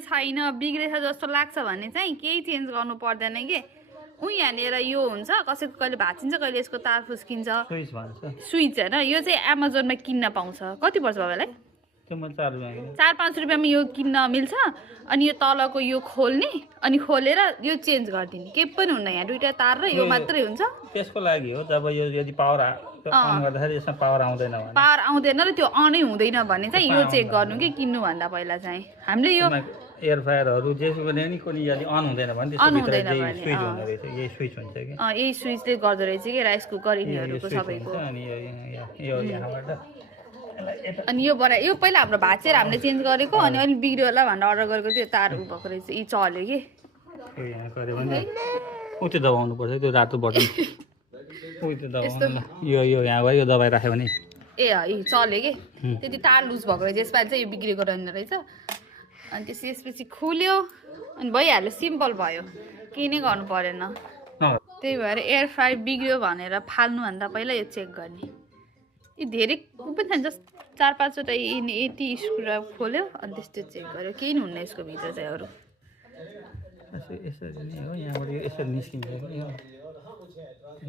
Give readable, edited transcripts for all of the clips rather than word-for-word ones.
छैन बिग्रेछ जस्तो लाग्छ भने चाहिँ केही चेन्ज गर्नु पर्दैन कि यहाँनिर यो हुन्छ कसैको कहिले भाँचिन्छ कहिले यसको तार फुस्किन्छ स्विच होइन यो चाहिँ एमाजोनमा किन्न पाउँछ कति पर्छ बाबालाई 4-5 रुपियाँमा यो किन्न मिल्छ अनि यो तलको यो खोल्ने अनि खोलेर यो चेन्ज गरिदिने केही पनि हुन्न यहाँ दुईटा तार र यो मात्रै हुन्छ त्यसको लागि हो जब यो यदि पावर अन गर्दाखेरि यसमा पावर आउँदैन र त्यो अनै हुँदैन भने चाहिँ यो चेक गर्नु कि किन्नु भन्दा पहिला चाहिँ हामीले यो एयर फ्रायरहरू जेसो पनि कुनै यदि अन हुँदैन भने त्यसको भित्र चाहिँ स्विच हुँदो रहेछ यही स्विच हुन्छ कि यही स्विचले गर्दो रहेछ कि राइस कुकर यिनीहरूको सबैको अनि यो यहाँबाट अनि यो पहिला हाम्रो भाँचेर हामीले चेन्ज गरेको अनि अलिक बिग्रियो होला भनेर अर्डर गरेको त्यो तार भएको रहेछ यी चल्यो कि यहाँ गऱ्यो भने त्यो दबाउनु पर्छ त्यो रातो बटन त्यो दबाउनु यो यहाँ भयो यो दबाई राख्यो भने यी चल्यो कि त्यति तार लुज भएको रहेछ यसपालि चाहिँ यो बिग्रेको रहेन रहेछ अनि त्यसपछि खुल्यो अनि भइहाल्यो सिम्पल भयो केही नै गर्नु परेन त्यही भएर एयर फ्राई बिग्रियो भनेर फाल्नुभन्दा पहिला यो चेक गर्ने यी धेरै पनि छ जस्ट 4-5 वटा यति स्क्रू खोल्यो अनि त्यस्तो चेक गर्यो केही नै हुन्न यसको भित्र चाहिँ अरू यसरी नै हो यहाँबाट यो यसरी निस्किन्छ कि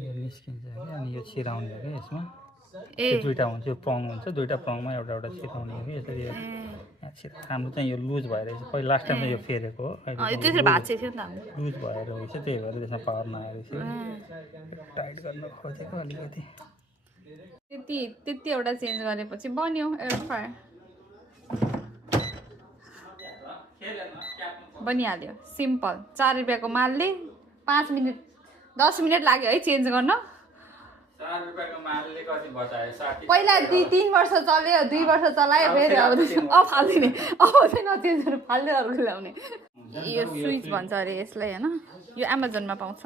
यो निस्किन्छ कि अनि यो छिराउने हो कि यसमा दुईवटा हुन्छ यो प्रङ हुन्छ दुईवटा प्रङमा एउटा छिराउने हो कि यसरी हाम्रो चाहिँ यो लुज भएर पहिला लास्ट टाइम यो फेरेको हो त्यसरी भाँचेको थियो नि त लुज भएर रहेछ त्यही भएर त्यसमा पावर नआएर टाइट गर्न खोजेको अलिकति त्यति एउटा चेन्ज गरेपछि बन्यो एयर फ्रायर बनिहाल्यो सिम्पल 4 रुपियाँको मालले 5 मिनट 10 मिनट लाग्यो है चेन्ज गर्न 4 रुपियाँको मालले कति बचायो पहिला 3 वर्ष चल्यो 2 वर्ष चलायो फेरि अब फाल्दिने अब चाहिँ नचेन्ज गरेर फाल्दै अर्को ल्याउने यो स्विच भन्छ अरे यसलाई होइन यो एमाजोनमा पाउँछ